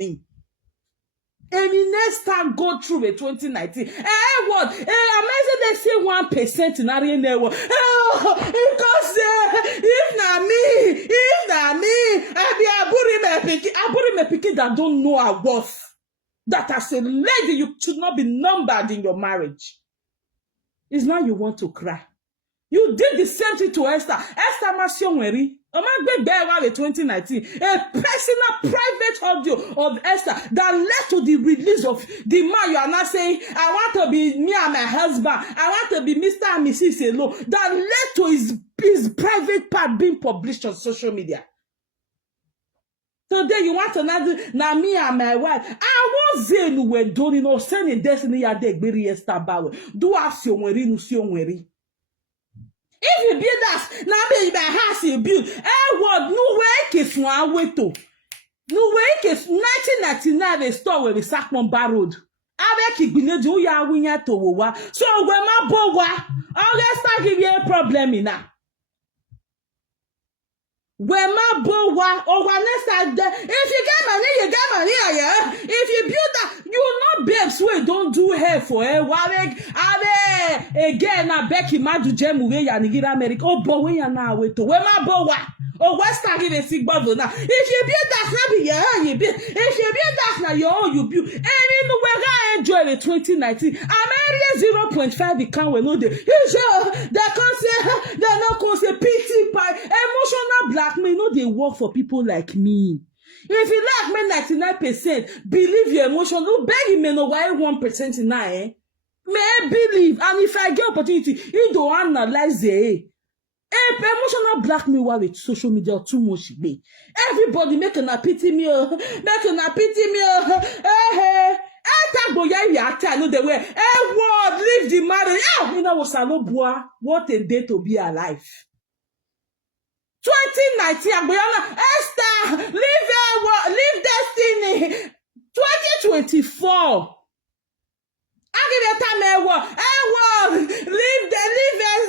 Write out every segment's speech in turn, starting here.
me. Any next time go through with 2019. What? Amazing they say 1% in area network. Because if na me, I be a picking that don't know her worth. That as a lady, you should not be numbered in your marriage. It's now you want to cry. You did the same thing to Esther. Esther Masionweri. With 2019, a personal private audio of Esther that led to the release of the man. You are not saying, I want to be me and my husband. I want to be Mr. and Mrs. Alone. That led to his private part being published on social media. Today you want another now me and my wife. I was in we doing no sending destiny ya de gberi Esther bawe. Do asionweri no sionweri. If you build us, now be my house you build. What no way is one way to. No way is 1999 a store where we sack on barrowed. I make it do ya winya to wa. So when my bowa, I'll start give you a problem in now. When my bowa or one next day, if you get money, you get money, yeah. If you build that, you not babes where don't do hair for her. Again, I beg you, Madu Jemu, where you are America. Oh, boy, we are now with to where my bowa. Oh, what's that in a sick bubble now? If you build that, happy, yeah, you build. If you build that, now you build. And in the way I enjoy the 2019, I'm area 0.5 account when no day. You sure they can't say they're not going to say pity pie, emotional blackmail. No, they work for people like me. If you like me 99%, believe your emotion. No beg me no why 1% in now, May I believe, and if I get opportunity, you don't analyze it. Emotional blackmail with social media too much. Everybody making a pity me, World, leave the marriage. You know what a day to be alive. 2019, Esther, leave destiny. 2024.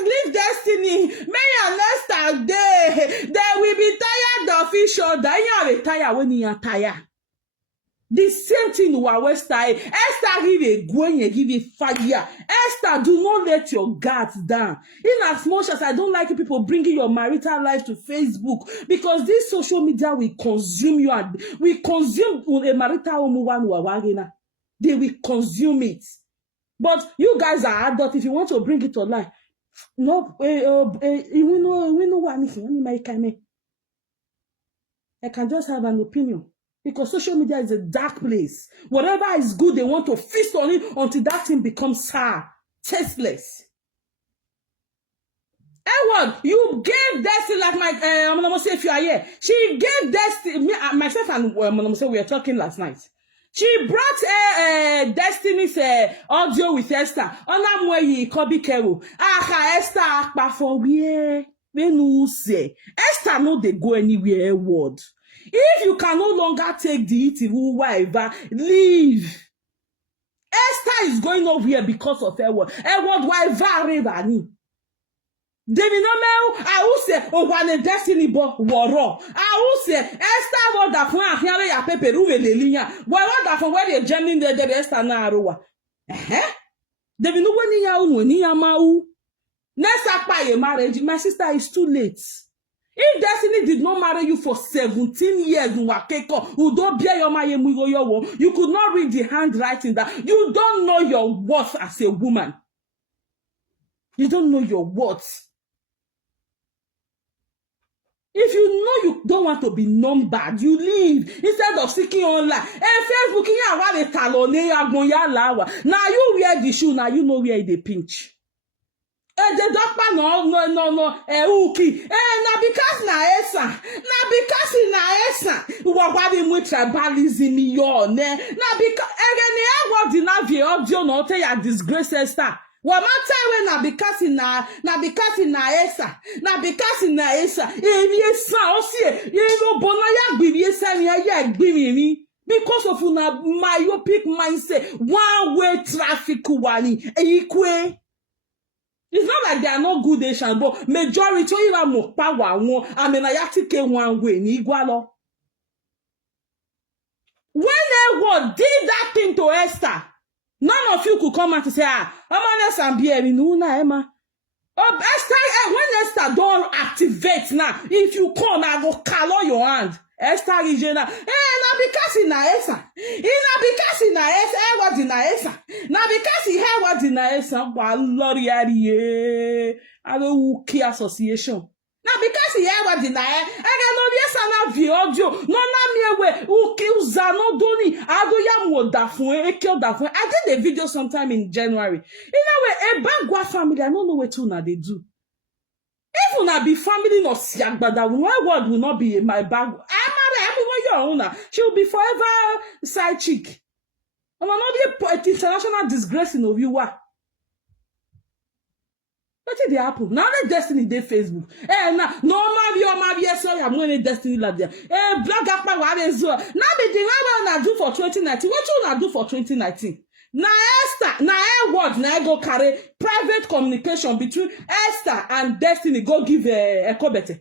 Leave destiny. May your next day. They will be tired of each other. You retire when you are tired. The same thing with Esther. Esther give a going, give a fire. Esther, do not let your guards down. In as much as I don't like people bringing your marital life to Facebook, because this social media will consume you and we consume a marital home. They will consume it. But you guys are adults. If you want to bring it online, no, we know what I can just have an opinion. Because social media is a dark place. Whatever is good, they want to feast on it until that thing becomes sour, tasteless. Hairworld, you gave Destiny like my I'm gonna say if you are here. She gave Destiny myself and I'm gonna say we were talking last night. She brought Destiny's audio with Esther. On that way you copy Kero. Esther but for where we say Esther no they go anywhere word. If you can no longer take the evil wife, leave. Esther is going over here because of Hairworld. Hairworld wife very vani. David Nomel, I will say, oh, one a destiny bo woro. I will say, Esther was the one here ya pepe ruwe le linya. What that from where they jamming the Esther na arowa. David no when ya unu ni ya mau. Next up your marriage, my sister is too late. If Destiny did not marry you for 17 years, you could not read the handwriting that you don't know your worth as a woman. You don't know your worth. If you know you don't want to be numbered, you leave instead of seeking online. Facebook, now you wear the shoe, now you know where they pinch. The doctor no uki na because na esa what we tribalism yo ne na because again what the navy audio no tell ya disgrace Esther what matter when na because na esa o see you bono ya gbibi esa ni ya gbibi mi because of una myopic mindset one way traffic wani equal. It's not like they are not good Asian, but majority of them power one. I mean, I have to get one way. Ni igualo. When Hairworld did that thing to Esther, none of you could come out to say, I'm here in Una, Emma. Oh, Esther, when Esther don't activate now, if you come, I go call your hand. Esther Regina, na because na Esther. Ina because na Esther, Hairworld na Esther. Na because Hairworld na Esther, wa lori ariye. I don't care association. Na because Hairworld na aga no biesa na vi audio. No na miewe uki uzano doni. Ado ya mo da fun eke o da fun. I did a video sometime in January. In a way, a bagwa family, I don't know what una they do. If una be family no siagbada, Hairworld will not be my bag. She will be forever side chick. I'm not the international disgrace in Oviwa. What did they happen? Now the Destiny they Facebook. No Mario, sorry, I'm going to Destiny like that. Blog up my wife as well. Now the thing I do for 2019. What you wanna do for 2019? Na Esther, na Hairworld, na go carry private communication between Esther and Destiny. Go give a Kobete.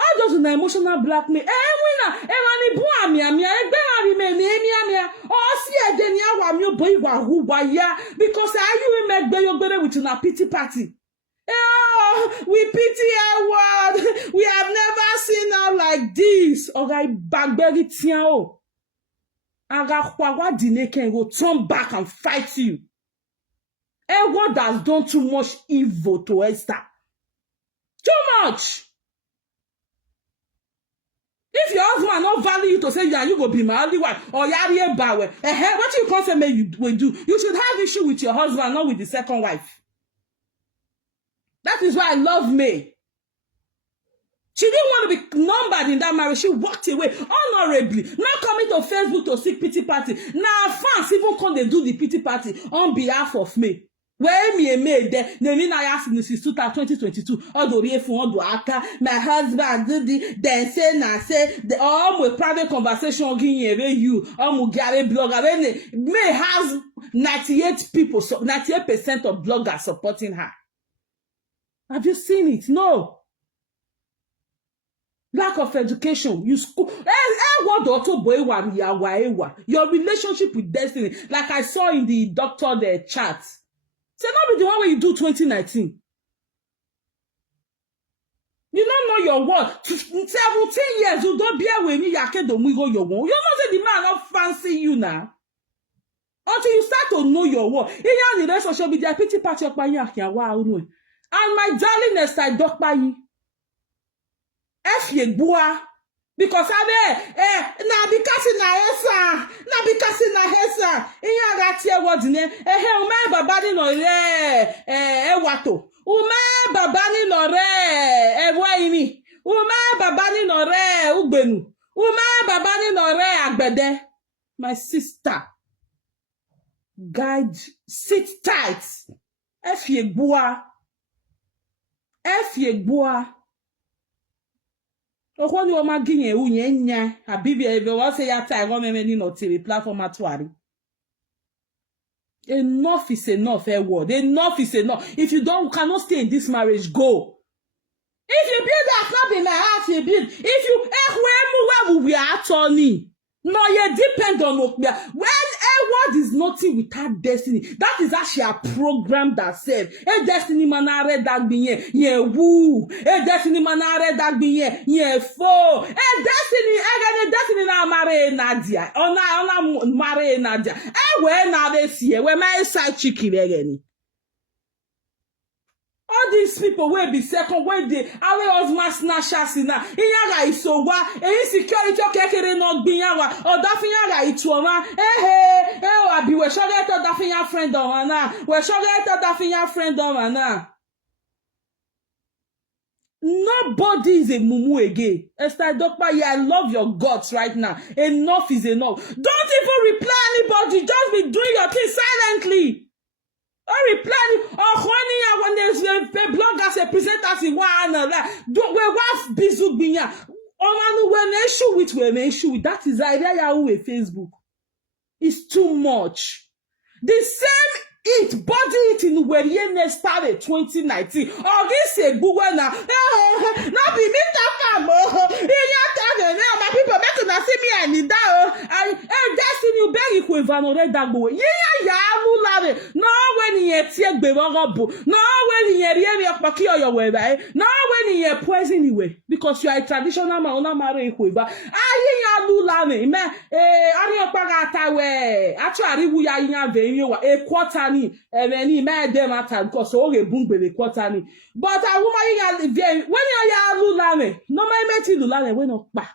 All those na emotional blackmail. Winner, mani bu amia, egbe remain amia. Oh, see denia wa mi boy wa hu wa ya because you make be with una pity party. Oh, we pity Hairworld. We have never seen her like this. Okay, bagberi tian o. Aga kwa dine can go turn back and fight you. Hairworld has done too much evil to Esther. Too much. If your husband not value you to say, yeah, you go be my only wife, or yari bawe, what you can't say you will do? You should have issue with your husband, not with the second wife. That is why I love May. She didn't want to be numbered in that marriage. She walked away honorably, not coming to Facebook to seek pity party. Now fans even come they do the pity party on behalf of me. Where me made there, then I asked me since 2022, all the way for do aka, my husband did the then say the all with private conversation giving you, all Gary blogger, May has 98 people, so 98% of bloggers supporting her. Have you seen it? No. Lack of education. You school. Your relationship with Destiny, like I saw in the doctor chat. Say not be the one where you do 2019. You don't know your word. 17 years, you don't bear with me, yake don't go your word. You know say the man not fancy you now. Until you start to know your word. In the rest of social media, pity party up by you. And my darling is I dock by you. F ye boa. Because na because na esa. Na because na esa. Inya gatie word ne. Ume babani no re. Wato. Ume babani no re. Ewaimi. Ume babani no re. Ugbenu. Ume babani no re. Agbede. My sister. Guide. Sit tight. F ye boa. F ye boa. Okoni o ma ginye u nya abibi ebe wa say ya tai go memeni no TV platform atuari. Enough is enough, Hairworld. Enough is enough. If you cannot stay in this marriage, go. If you build that club in my house, you build. If you where we are attorney. No, you depend on when Hairworld is nothing without Destiny. That is actually a program that said, hey Destiny manare that be ye woo. Hey Destiny manare that be ye fo. Hey Destiny na mare Nadia. Ona mare Nadia. Hey where na this year? Where my side chicken again? All these people will be second where they are mass snatchers in that. Iyaga isowa, insecurity kekere not being yawa, or dafiyaga ituoma, abi we should get a dafiya friend on na. We should get a dafiya friend on na. Nobody is a mumu again. Esther Dokpa, I love your guts right now. Enough is enough. Don't even reply anybody. Just be doing your thing silently. Or reply, or when there's a bloggers, a presenters in one another, don't we want bizu binya. Or when they issue with that is idea with Facebook. It's too much. The same it body it in where you started 2019. Or this a Google now. Not be me talk about my people make to na see me and that and destiny you beg you vano red dagbo ya lulare no when ye tie gbe robo no when ye rie opaki your way no when ye poison anyway because you are a traditional man ona marry ikuva ayi ya lulare me ari opaga tawe actually wu ya yin ve wa e quarter ni ni me dem ata because o re bungbele quarter ni but a woman ya when ya lulare no my meti lulare we no pa.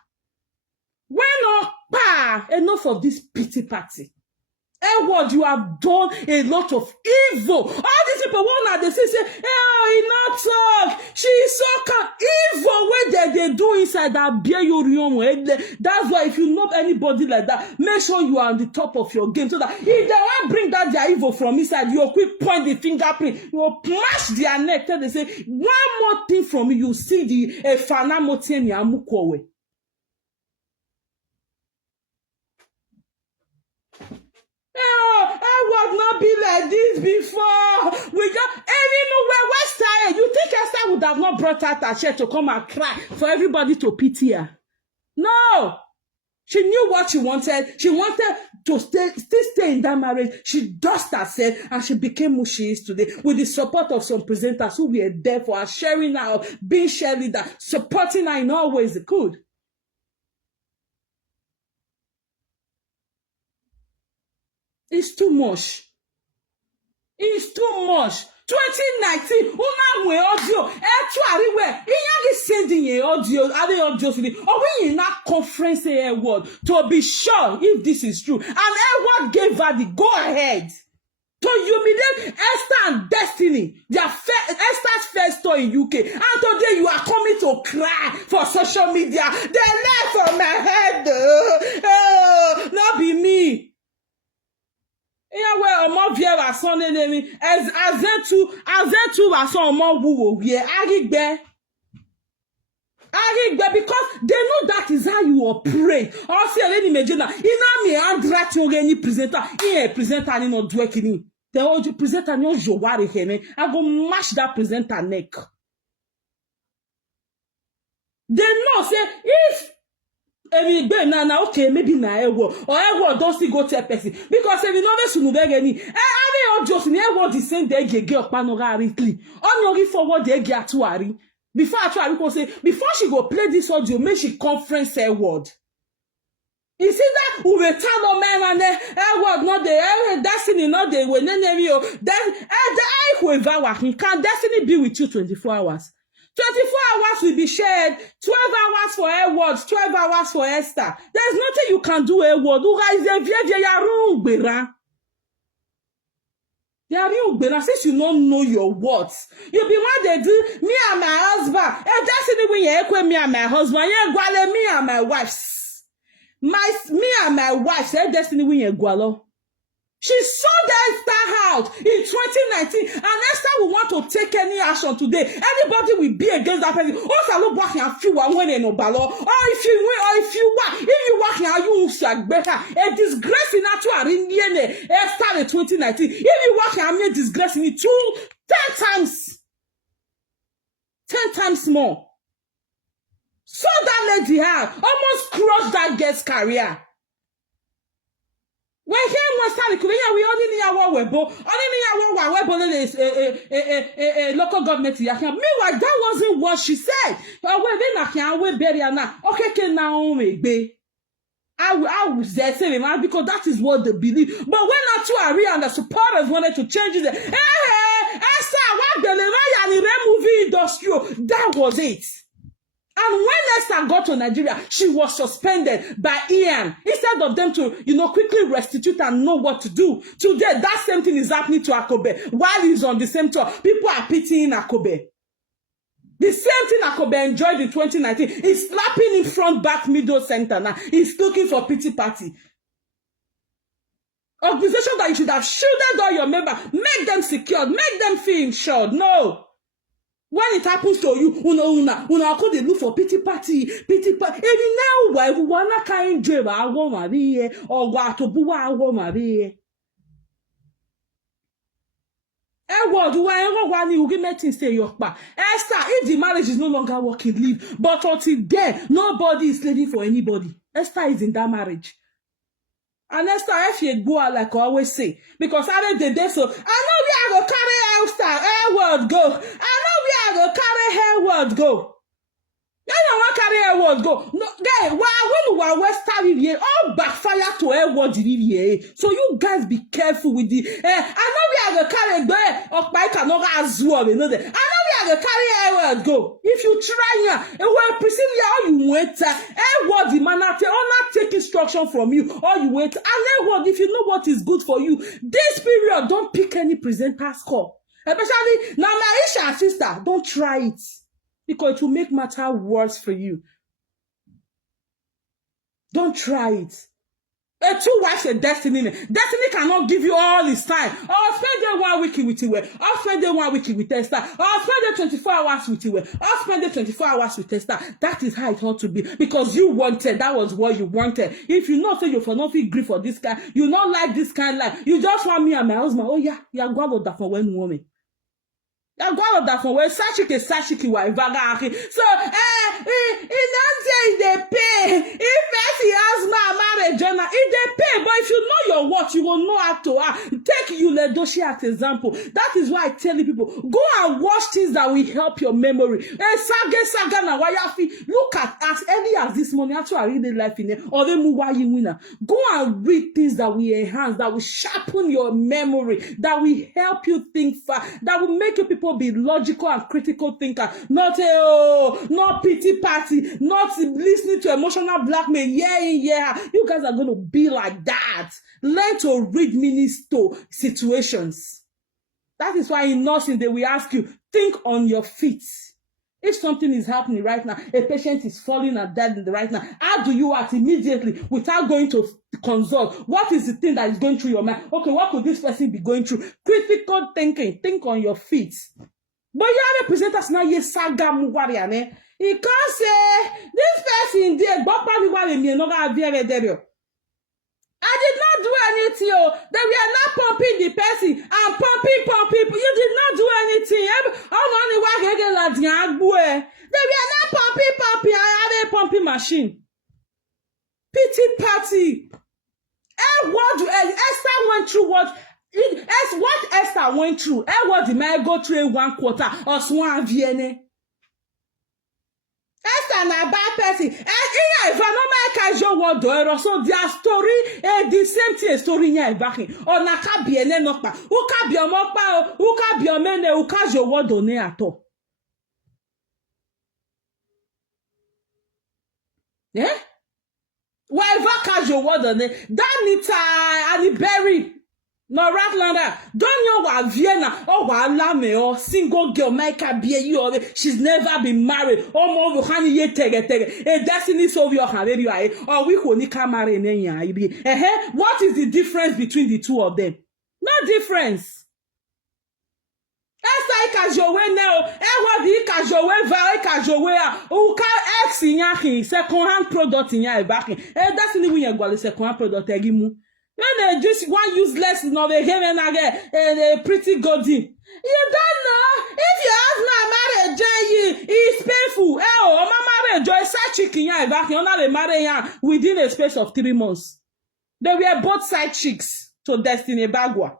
Enough of this pity party. Hairworld, you have done a lot of evil. All these people want they say, oh, he not talk. She is so evil when they do inside that beer you. That's why if you know anybody like that, make sure you are on the top of your game so that if they want bring that their evil from inside, you quick point the fingerprint, you will mash their neck. Tell they say, one more thing from you, you see the fanamoteni amukowe. I would not be like this before. We got anywhere West Side. You think Esther would have not brought out her chair to come and cry for everybody to pity her? No. She knew what she wanted. She wanted to still stay in that marriage. She dusted herself and she became who she is today with the support of some presenters who were there for her, sharing her, being cheerleader, supporting her in all ways they could. It's too much. It's too much. 2019, una we audio, ariwe, iyangi sending a audio, audio for the, or we in that conference Hairworld to be sure if this is true. And Hairworld gave her the go ahead to humiliate Esther and Destiny, Esther's first tour in UK. And today you are coming to cry for social media. They left on my head. Oh, not be me. Yeah, well, more viewer son enemy as azentu was on more woo yeah, Arigbe because they know that is how you operate. Also, any imagine that ina me andra to any presenter, presenter ni no dwekini. The old presenter no jowari hene. I go mash that presenter neck. They know say if okay, maybe na Hairworld or Hairworld don't still go tell person because if you know this you beg any all just in Hairworld the same day get panora ritly on your forward they get atuari before atuari go say before she go play this audio make she conference Hairworld. You see that we will tell no man and Hairworld not the Destiny not the when any you then can Destiny be with you 24 hours. 24 hours will be shared, 12 hours for Hairworld, 12 hours for Esther. There's nothing you can do, Hairworld. Since you don't know your words. You be what they do, me and my husband. Destiny when you me and my husband, me and my wives. Me and my wife, Destiny when you gwalo. She sold Esther out in 2019, and Esther will want to take any action today. Anybody will be against that person. Also, look back and feel when in Obalo. Or if you win, or if you work here, you will better. A disgrace in actual Indian Esther in 2019. If you work here, I mean disgrace in it 10 times more. So that lady had almost crushed that girl's career. When here was started, we only need our webo, local government. Meanwhile, that wasn't what she said. Okay, now be. I was there saying because that is what they believe. But when Atuari and the supporters wanted to change it, Esther, what the movie industry, that was it. And when Esther got to Nigeria, she was suspended by Ian. Instead of them to, quickly restitute and know what to do. Today, that same thing is happening to Akobe. While he's on the same tour, people are pitying Akobe. The same thing Akobe enjoyed in 2019. He's slapping in front, back, middle, center now. He's looking for pity party. Organization that you should have shielded all your members. Make them secured. Make them feel insured. No. When it happens to you, una could look for pity party. Even now, why we wanna kind of I want my be or what to boo I want my be. Hairworld, why you give me things say your back. Esther, if the marriage is no longer working, leave. But until then, nobody is ready for anybody. Esther is in that marriage. And Esther, if you go out, like I always say, because I did this, so I know we are going to carry Hairworld go. I know we are going to carry Hairworld go. You don't want to carry Hairworld go. No, guys, when we are Western Riviera, all backfire to Hairworld Riviera. So you guys be careful with the. I know we are going to carry go. Or I cannot as well. You know that. I know we are going to carry Hairworld go. If you try, it will present all you wait. Hairworld the man not take instruction from you. All you wait. And Hairworld, if you know what is good for you, this period don't pick any presenter's call. Especially now, my Asian sister, don't try it. Because it will make matter worse for you. Don't try it. A two wives a destiny. Destiny cannot give you all this time. I'll spend day 1 week with you. I'll spend day 1 week with Esther. I'll spend day 24 hours with you. I'll spend day 24 hours with Esther. That is how it ought to be. Because you wanted. That was what you wanted. If you not say you for nothing grief for this guy, you not like this kind of life. You just want me and my husband. Oh yeah, you're going to that for one woman. I go out that from where Sashiki wa Ivagaki. So, it don't say they pay. If he has my marriage, if they pay, but if you know your worth, you will know how to take you Loadooh as example. That is why I tell you people, go and watch things that will help your memory. Saga na wayafi. Look at as early as this morning, actually I read the life in there, or they move winner. Go and read things that will enhance, that will sharpen your memory, that will help you think fast, that will make you people be logical and critical thinker, not not pity party, not listening to emotional blackmail. Yeah. You guys are going to be like that. Learn to read minister situations. That is why in nursing they will ask you, think on your feet. If something is happening right now, a patient is falling and dead right now, how do you act immediately without going to consult? What is the thing that is going through your mind? Okay, what could this person be going through? Critical thinking. Think on your feet. But you are representers now, ye saga muwariane. He can't say, this person did, but probably me no ga very there. I did not do anything. They were not pumping the person and pumping. You did not do anything. They were not pumping. I had a pumping machine. Pity party. Esther went through what Esther went through. What did I go through in 1 quarter or swan Vienna? Esther na bad person. If I know my casual Wortoworto, so their story, the same thing story here backing. Or na ka biene nokpa. Who ka bi omokpa, who ka bi omene, who ka jo Wortoworto ato. Yeah? Why ka jo Wortoworto? Danita and Berry. No Ratlanda, don't you wa Vienna or wa Lame or single girl Micah be you she's never been married. Oh more honey ye tege. A destiny so your or we could marry what is the difference between the two of them? No difference. Esa ikajowe now, what the ikajowe va ikajowe who can X in yaki second hand product in ya backing. Destiny we are second hand product egimu. When they just one useless in over here and again a pretty godding. You don't know if your husband marriage is painful. My marriage joy side chicken ya back you not marry within a space of 3 months. They were both side chicks to Destiny Bagua.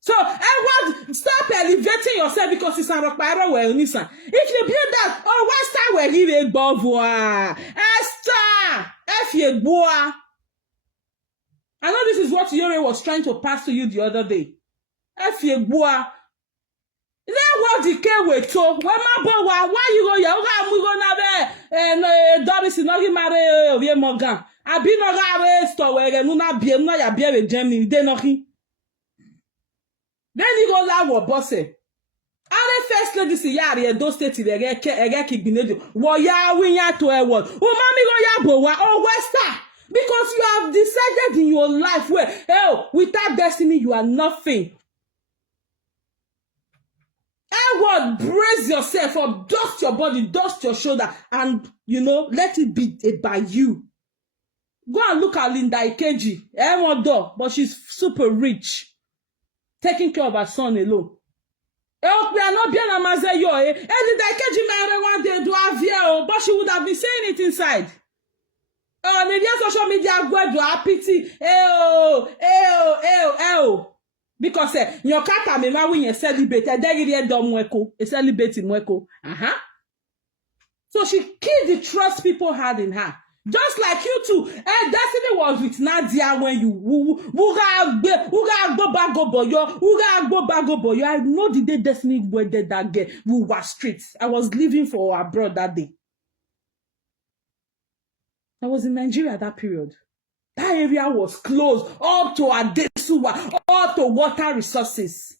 So Edward, stop elevating yourself because it's a rock pyro well Nissan. If you build that, why start where he will boy? Esther, F ye boy. I know this is what Yore was trying to pass to you the other day. If you boa, then what the care with so when my boy, why you go? We go now there and Doris is not married. We Morgan. I be no ga store where no na be no ya be with Germany. They no he. Then you go la wo boss. Are first lady si yari those states they get kick binejo. Wo ya win ya to a word. Oh mommy go ya bo wa Wester. Because you have decided in your life where, without destiny, you are nothing. What brace yourself up, dust your body, dust your shoulder, and, let it be by you. Go and look at Linda Ikeji. But she's super rich. Taking care of her son alone. We are not being a mazeyo. Linda Ikeji married one day, but she would have been saying it inside. On the social media go do a pity. Because your kaka me ma win celebrate. And then you dom mweko. A celebrate mweko. So she killed the trust people had in her. Just like you two. Destiny was with Nadia when you go back go boyo. I know the day Destiny wedded that girl. We were straight. I was living for abroad that day. I was in Nigeria at that period. That area was closed up to Adesuwa, up to water resources.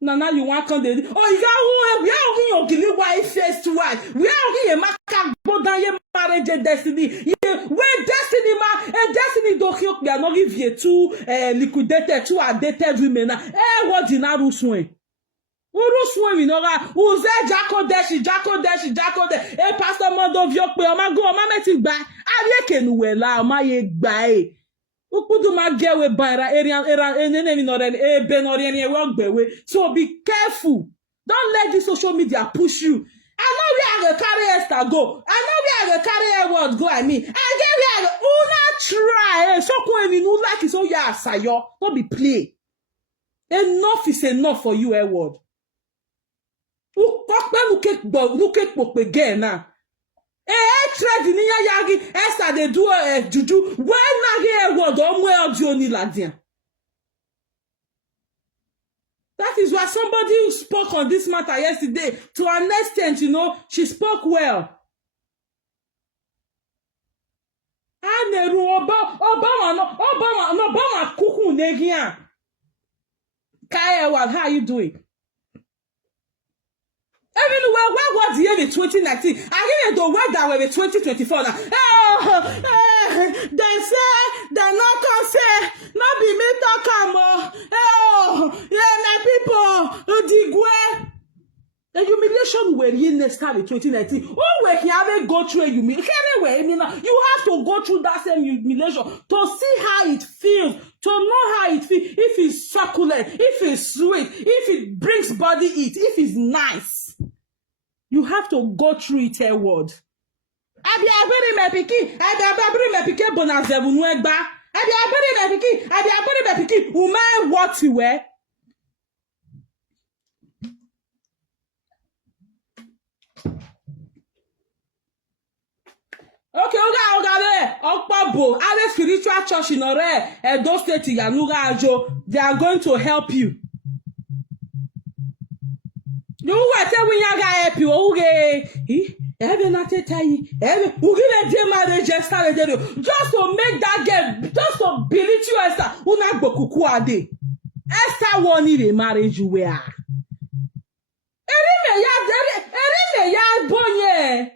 Now you want to come there. Oh, we are going to wife face to wife. We are going to make marriage Destiny. Where Destiny and Destiny don't help me. I not give you two liquidated, two dated women. What did I do swing? Uruswemi noga uze Jacko Deshi Pastor Mondo Viok pe o ma go o ma meti gba ari kenuwe la o ma ye gba e ukudu ma gewe bara era enene no re e be no re e wo gbewe. So be careful. Don't let the social media push you. I know we are the carry Esther go. I know we are the carry Hairworld go. I get we are una try so ko eni nu like so ya asayo. Don't be play. Enough is enough for you, Hairworld. Look at again now. Trade in yagi Esther they do juju. Why not Hairworld or more Johnny Ladian? That is why somebody spoke on this matter yesterday. To an extent, you know, she spoke well. Obama kuku negia. Hairworld, how are you doing? Everywhere, where was the year in 2019? I hear the weather were in 2024 now. They say, they not can say, not be me talk my people, the the humiliation were in the start in 2019. Oh, we can go through a humiliation. You have to go through that same humiliation to see how it feels, to know how it feels, if it's succulent, if it's sweet, if it brings body heat, if it's nice. You have to go through it, Hairworld. I be what you wear. Okay, Okpabo, other spiritual church in Ore, those state Yanuga Ajo, they are going to help you. You were telling you help you, okay? Even not a tiny, who give a marriage just to make that girl, just to believe you, Esther, who not Bokuku Ade. Esther won't need a marriage you wear. Erime ya bonye.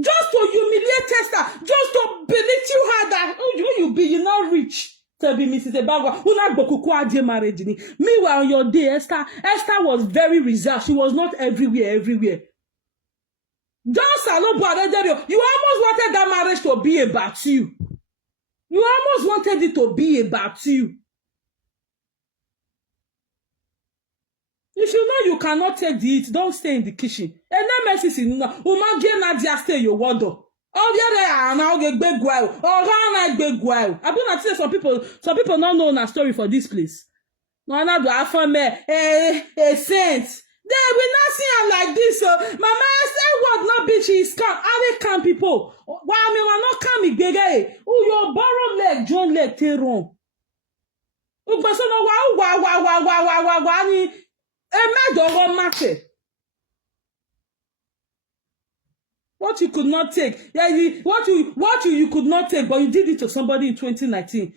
Just to humiliate Esther, just to belittle her that you be, you're not rich. To be Mrs. Ebagwa, who not bokuku marriage. Meanwhile, on your day, Esther was very reserved. She was not everywhere. Just you almost wanted that marriage to be about you. You almost wanted it to be about you. If you know you cannot take the heat, don't stay in the kitchen. And then messes in Nadia stay your wardrobe. Oh, yeah, now get big guy. Oh, big guy. I've been at some people don't know a story for this place. No, not do I find me a saint. They will not see her like this. So Mama say what not bitch is come. Are they come people? Why me will not come big guy? Oh, your borrow leg, John leg, Teron. Oh, but so no, wow. What you could not take, what you could not take, but you did it to somebody in 2019.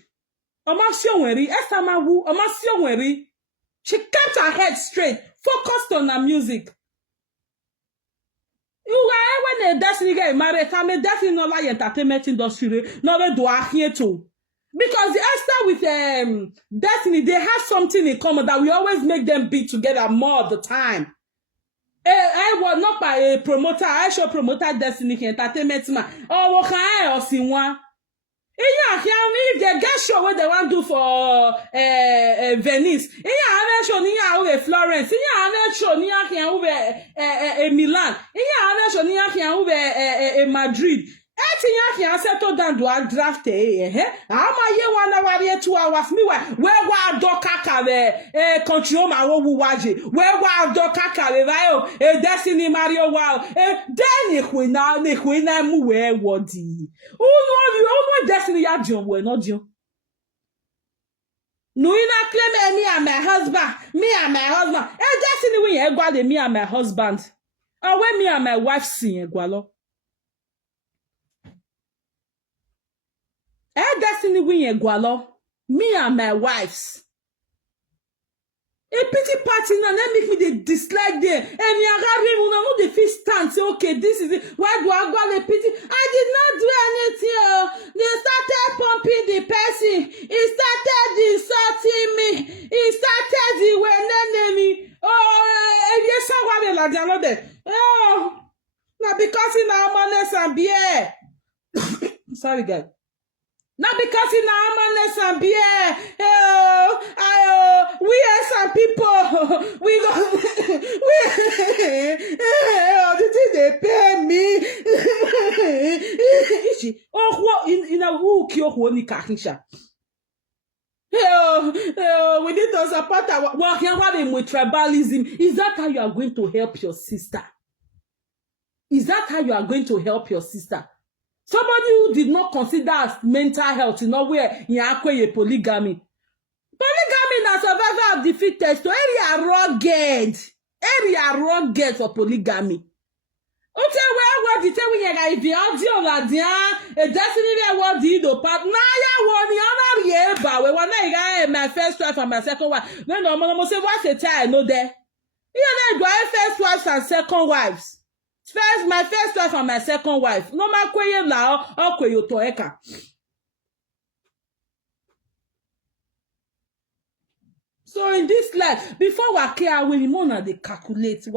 She kept her head straight, focused on her music. You are when a Destiny get married, I'm Destiny no like entertainment industry, no do I hear too. Because the Esther with Destiny, they have something in common that we always make them be together more of the time. I was not by a promoter, I show promoter Destiny entertainment man. Oh, what can I or see one? If they get show what they want to do for Venice, show niya Florence, show niya Milan, show niya Madrid. Etinya settle down do a draft ama ye 1 hour ye 2 hours me where wa do kaka control ma wo waje where wa do kaka vayo destiny mario wow then ne mu we wodi no destiny ya jon we no jon no ina claim me and my husband destiny we ye gwa de me and my husband or when me and my wife sin gwalo destiny win gwalo me and my wives a pity party now let make me they dislike them and me again una no dey fit stand say okay this is it why do I go a pity I did not do anything they started pumping the person he started insulting me he started the when me yes I want la there now because in our honest and beer sorry guys. Not because in our maness and beer, we are some people, we go, they pay me. Oh, in a who kyo ni kahisha. We need to support our working with tribalism. Is that how you are going to help your sister? Is that how you are going to help your sister? Somebody who did not consider as mental health, you know, where you are polygamy. Polygamy na survivor of the fittest. So area rugged for polygamy. Ote where the tell we ga ibi audio la dia destiny what did do part na ya woni ana ye ba we wana ga my first wife and my second wife. No mo say what a time no there. You know do first wives and second wives. My first wife and my second wife. No ma kweye la o kweyo to eka. So in this life, before we care, we mona they calculate.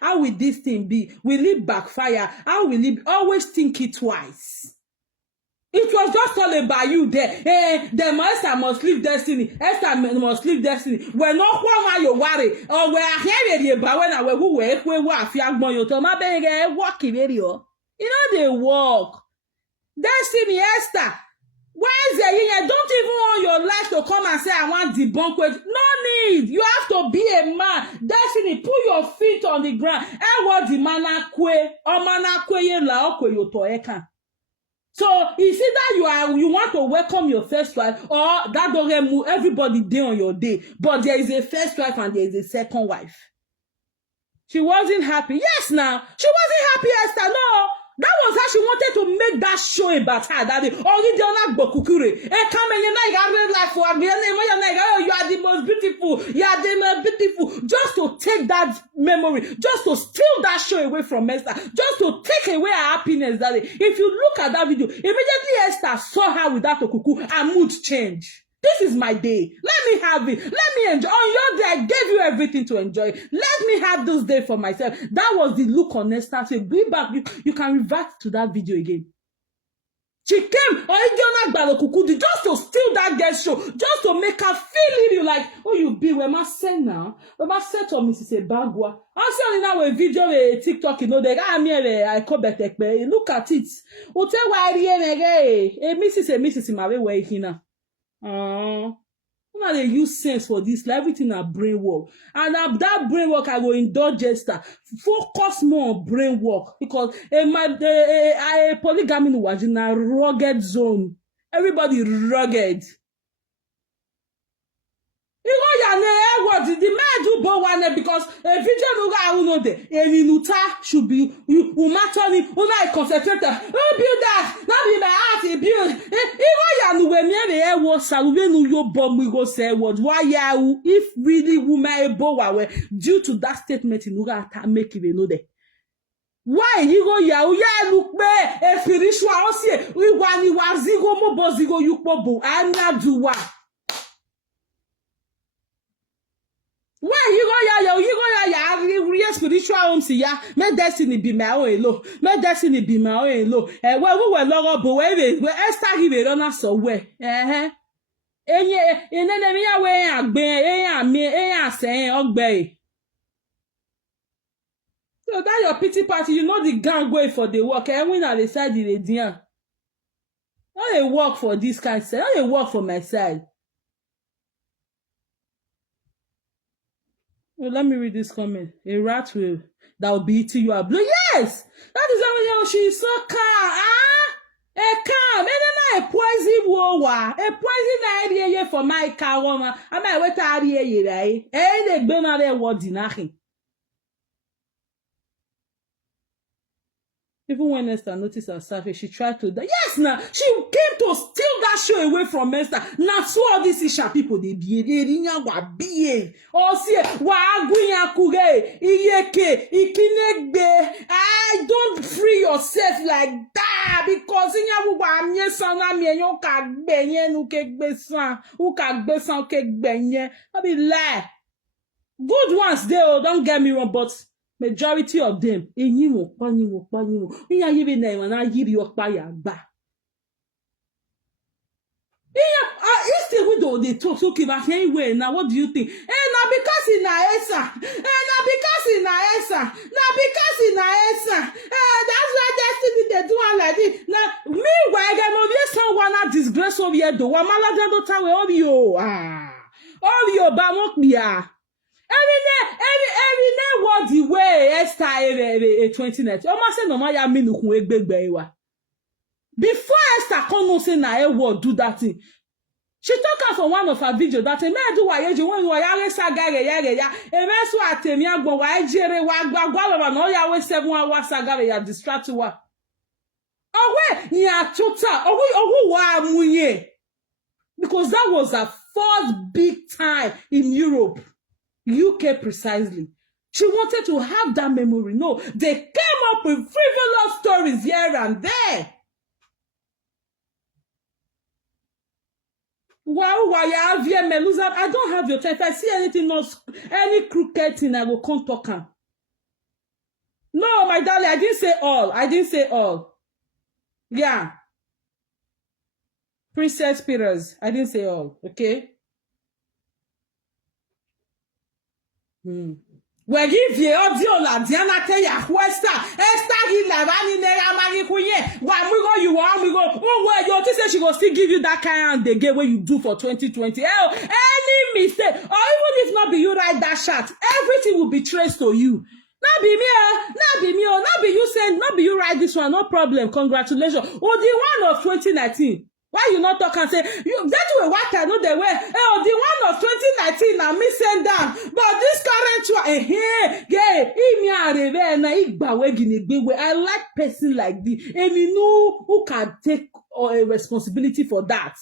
How will this thing be? Will it backfire? How will it always think it twice? It was just all about you there. The Esther must leave destiny. Esther must leave destiny. We're not one you worry. Or we're here about when I will work. We work. You to my baby walking video. You know they walk. Destiny Esther. Where's the you don't even want your life to come and say I want debunk it. No need. You have to be a man. Destiny, put your feet on the ground. And what the manakwe or manakwe ye la okwe yo to eka. So it's either you want to welcome your first wife or that don't move everybody day on your day. But there is a first wife and there is a second wife. She wasn't happy. Yes, now. She wasn't happy, Esther. No. That was how she wanted to make that show about her. That you are the most beautiful. You are the most beautiful. Just to take that memory, just to steal that show away from Esther, just to take away her happiness. That if you look at that video, immediately Esther saw her with that okuku, her mood change. This is my day. Let me have it. Let me enjoy. On your day, I gave you everything to enjoy. Let me have this day for myself. That was the look on Esther. So go back. You can revert to that video again. She came just to steal that girl's show. Just to make her feel you like, oh, you be where my son now. Where my son to Mrs. Ebagwa. I see now a video, a TikTok, you know, I come back. Look at it. We'll tell why Mrs. my way here. Now they use sense for this. Everything are brain work, and that brain work I will indulge Esther. Focus more on brain work because a polygamy was in a rugged zone. Everybody rugged. You know what the man do but one because a video no know the minuta should be you matter me una concentrate oh build that be my heart build you know when me air was salve no your bomb we go say what why ya if really woman bowa due to that statement in uga make it know there why you go ya look be a spiritual osie we wani wazigo mo bozigo yukpo anya duwa. Why you go real spiritual homes ya. My destiny be my own alone. My destiny be my own alone. Well, we were logo, but we Esther give on us away. Enemy away and be saying, ogbe. So that your pity party, you know the gang way for the work. When I decide the idea. Not a work for this kind of side. Not a work for my side. Well, let me read this comment. A rat will that will be eating you up. Yes! That is how she's so calm. A calm. And then a poison war. A poison idea for my car woman. I might wait out here, right? And they don't know their word in nothing. Even when Esther noticed herself, she tried to die. Yes, now she came to steal that show away from Esther. Now, so all these Isha people they behave. Oh, see, I don't free yourself like that because I be lie. Good ones, they don't get me wrong, but majority of them, even instead we do they talk so about anyway. Now what do you think? Now because in Esa, now because in Esa, now because in Esa, that's why destiny they do all like this. Now meanwhile, I know yes someone a disgrace of your do. Wamala don't tell all you all your bamok bia. Every day was the way Esther 29. Almost say no ma ya minu kun egbegbe wa. Before Esther come no say na Hairworld do that thing. She talk out for one of her videos that me do wa yeje when you ya saga ya. E me so atemi agbon wa ejere wa gba no ya we 7 hours saga ya distract wa. Owe ni atota, owe wa amunye. Because that was her first big time in Europe. UK precisely. She wanted to have that memory. No, they came up with frivolous stories here and there. Wow, I don't have your time. If I see anything else, any crooked thing, I will come talk. No, my darling, I didn't say all. I didn't say all. Yeah. Princess Peters, I didn't say all. Okay? We give you audio la Diana te ya Esther he la bani ne ya mani kunye wa we go you want we go where you say she go still give you that kind of the game where you do for 2020 any mistake or even if not be you write that shot everything will be traced to you not be me not be you say not be you write this one no problem congratulations the one of 2019. Why you not talk and say you that way what I know the way the one of 2019 na me send down but this current one I like person like this and you know who can take a responsibility for that.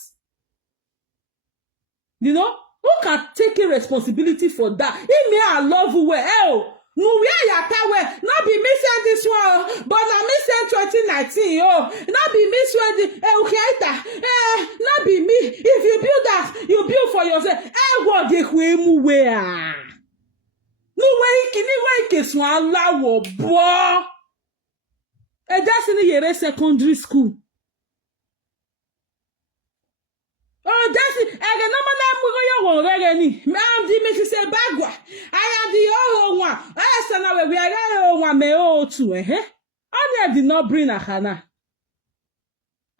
You know who can take a responsibility for that. I love well no where ya power not be me send this one but na me send 2019 not be me send not be me if you build that you build for yourself what dey kwemu where no way kini way kesun alawo bo destiny yere secondary school. Oh, that's it. I get no man I'm going to I'm the Mrs. Bagua. I am the old one. I said now we are one me old too, I did not bring a hana.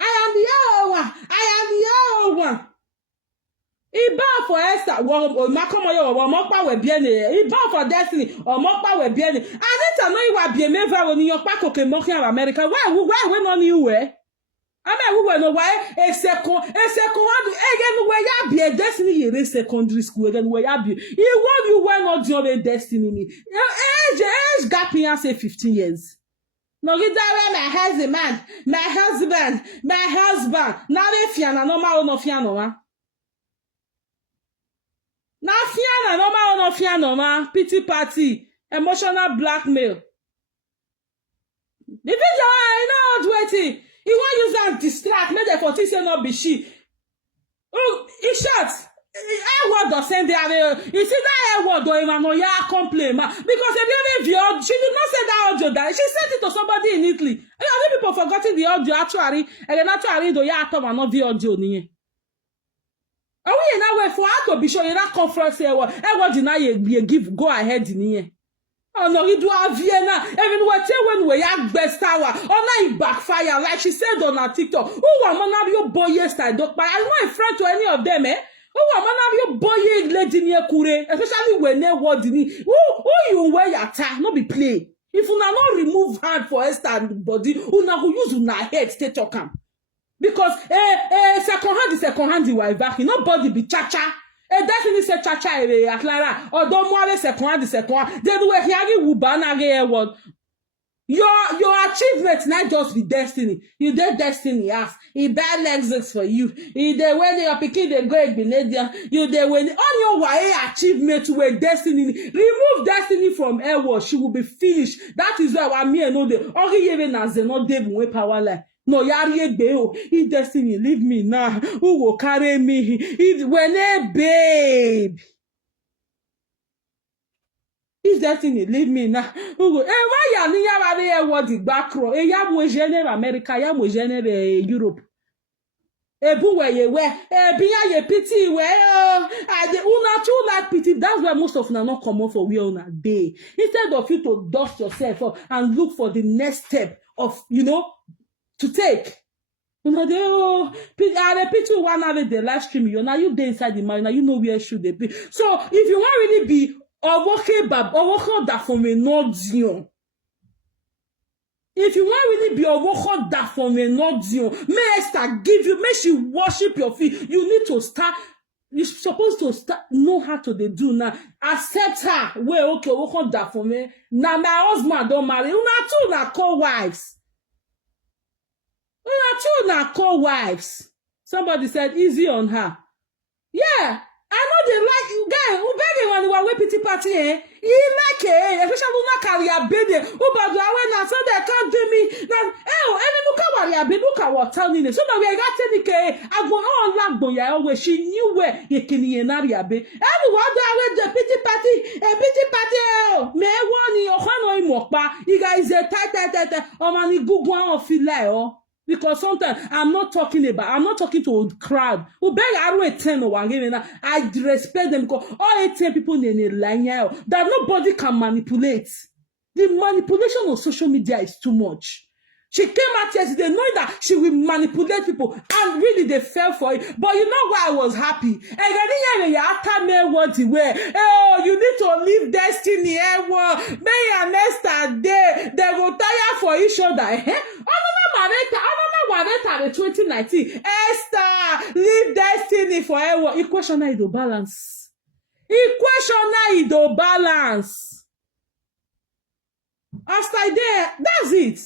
I am the old one. I am the old one. Iba for Esther, or Macomoyo, or Mokpa we bien. Iba for Destiny, or Mokpa we bien. I didn't know you were bien never when you're back okay, mocking of America. Where on you were? I mean, we were no why a second again where you be a destiny in secondary school again where you be. You were not doing a destiny. Age gap in say 15 years. No, you die my husband. Now if you are normal no fiano. Now fiana normal no fiano pity party, emotional blackmail. The video I know waiting. You want use and distract, make the 40 say not be she. Oh, it shot. Hairworld or send there. You see that Hairworld or even no ya complain ma because if you have she did not say that audio that she sent it to somebody in Italy. And other people forgotten the audio actually. And then actually do ya atom and not the audio niye. Are we in our way for her to be sure in that conference here? Hairworld deny you give go ahead niye. Oh no, you do have Vienna. Even when we have best hour, or now it backfire, like she said on her TikTok. Who am I your boy yesterday? But I'm not a friend to any of them, eh? Who am I your boy lady near Kure? Especially when they word in who you wear your tie, not be play. If you not remove hand for Esther body, you not use your head stay talk am. Because second hand the wife back, nobody be cha-cha. Definitely say cha-cha Clara. Or don't worry second hand. Then we hear you bana Hairworld. Your achievement not just be destiny. You did destiny yes. He buy Lexus for you. He dey when your picking they go Igbenedian. You dey when on your way achievement to a destiny. Remove destiny from Hairworld. She will be finished. That is why me and no the only even as they not devil with power like. No, yari beo. If destiny leave me now, who will carry me? If when babe. If destiny leave me now, who go? Why ya ni ya wale Hairworld the back row? Ya mo gene America, ya mo gene Europe. Ebu where ye where? Biya ye pity where? I de una too like pity. That's why most of them not come up for we on a day. Instead of you to dust yourself up and look for the next step of to take. You know, I repeat you one hour the live stream. You now you dey inside the mind. Now you know where should they be. So if you want really be or that from a Nordion. If you want really be a that from a Nordion, may Esther give you, may she worship your feet. You need to start. You're supposed to start know how to they do now. Accept her. Well, okay, that for me. Now my husband don't marry. You not two na co-wives. Co-wives. Somebody said easy on her. Yeah, I know they like you guys. Who begging when you were pity party, eh? You like it, especially not carry a baby. Who but when so they can't do me. Now, any look at what you baby look at what telling it. So now we got telling I go on like boy always she knew where you can marry a baby. Everyone do the pity party, me one your hand or more. You guys are tight. Oh man, good one of feel like because sometimes I'm not talking to a crowd. Who beg I don't 10 or I respect them because all 10 people in a line that nobody can manipulate. The manipulation of social media is too much. She came out yesterday knowing that she will manipulate people, and really they fell for it. But you know why I was happy? Oh, you need to live destiny. May and Esther day they will tire for each other. The 2019 Esther live destiny for Hairworld. Equation is the balance. After there, that's it.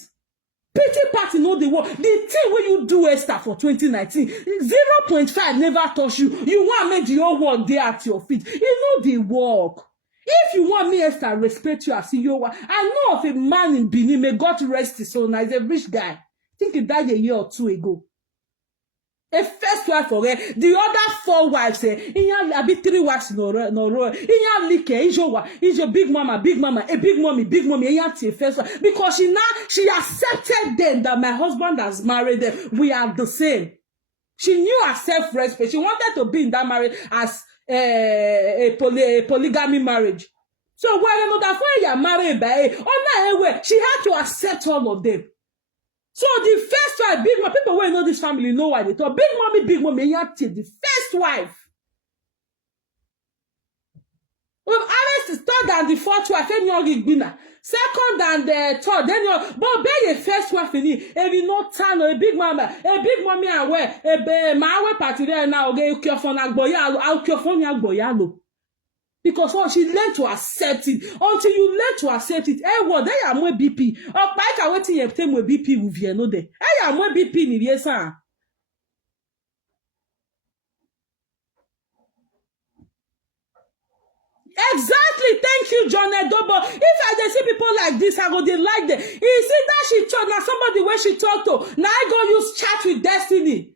Pity party know the work. The thing when you do Esther for 2019, 0.5 never touch you. You want to make the whole world there at your feet. You know the work. If you want me Esther respect you as your work, I know of a man in Benin, may God rest his soul. Now he's a rich guy. I think he died a year or two ago. A first wife for her, the other 4 wives say, I be 3 wives no row. Is your big mama, a big mommy, first wife. Because she accepted them that my husband has married them. We are the same. She knew her self-respect. She wanted to be in that marriage as a polygamy marriage. So when another 4 years married by she had to accept all of them. So the first wife, big mom, people who know this family know why they talk. Big mommy, the first wife. Well, Alice is third and the 4th wife, then you're winner. Second and the 3rd, then you're, but be a first wife in it. If you know town or a big mommy and where, my way party there now, okay, cure for Nagboyalo, I'll cure for Nagboyalo. Because she learned to accept it. Until you learn to accept it, what they are more BP. Or I can wait till you have with BP with you, no day. I am more BP in the yes, sir. Exactly. Thank you, John Edobo. If I see people like this, I go they like them. You see that she talk now somebody where she talk to. Now I go use chat with destiny.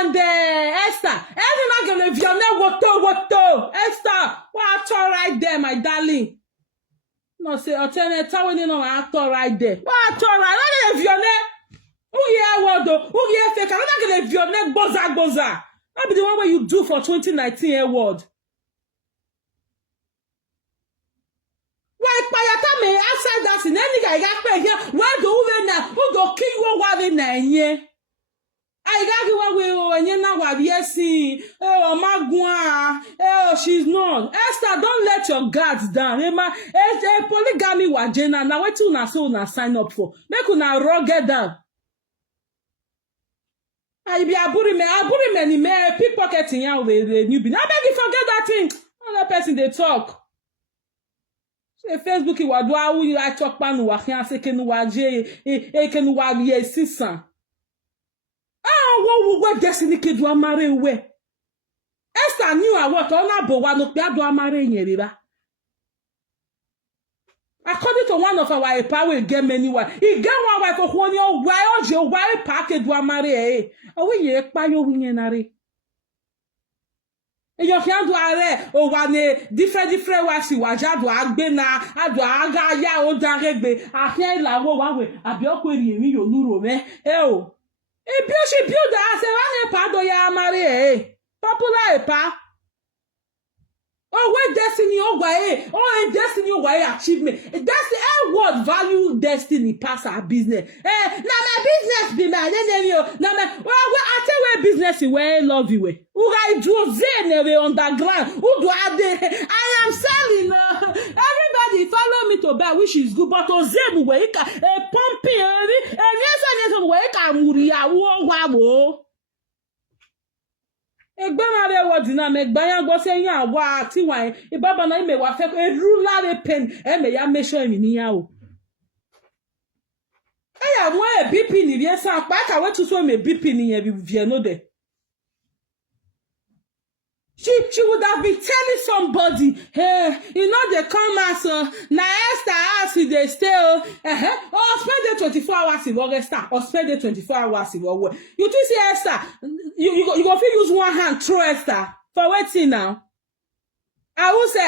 and Esther. Every man gonna if your name Wortoworto. Esther, what actor right there, my darling? No, say alternate when you know my actor right there. What actor right? I don't know if your name. Who Hairworld? Who fake? I'm not gonna if your name boza. That be the one where you do for 2019 Hairworld. Why payata me outside that in any guy got pay here? Where do we now? Who go kill you while in there? I got you what we when you know what yes, oh Magua, oh she's not. Esther, don't let your guards down. It's polygamy wajena. Now what you na so na sign up for? Make una rugged down. I be aburi me ni me pickpocketing ya with the newbie. Now beg you forget that thing. Another person they talk. Say Facebook you do how you talk panu wa kian se kenu wa je kenu wa ye sisan. Ah wo destiny ke do amare we. Esther knew what ona bo wa no pe do amare yen riba. According to one of our power get many wife. He get one wife for one your wife or wife package do amare we ye pa yo winyenare. E yo kian do are o wa ne different wa si wa ja do agbe na ado aga ya o dan regbe akin ilawo wa we abi okweri emi yo nuro me o e bi o se build as e wa ne pa do ya amare popular pa. Oh, where destiny, oh, why, oh, destiny, oh, why achievement. That's the Hairworld value destiny pass our business. Now my business be my, now my, well, I tell where business is where I love you. Who I do zen underground. Who do I am selling. Everybody follow me to buy, which is good, but to zen where you can pumping, and yes, where you can muria, wow. Egbe ma be wo dina me gba yan go se yan wa ti wan e baba na me wa fe e rula pen e me ya make sure mi ni ya o e ya mo e BP ni bi san pa ka we tu so me BP ni yan bi vie no de she would have been telling somebody, hey, you know they come as na Esther house they stay or spend the 24 hours in Esther or spend the 24 hours in work. You think see Esther, you go fit use one hand throw Esther for waiting now. I will say,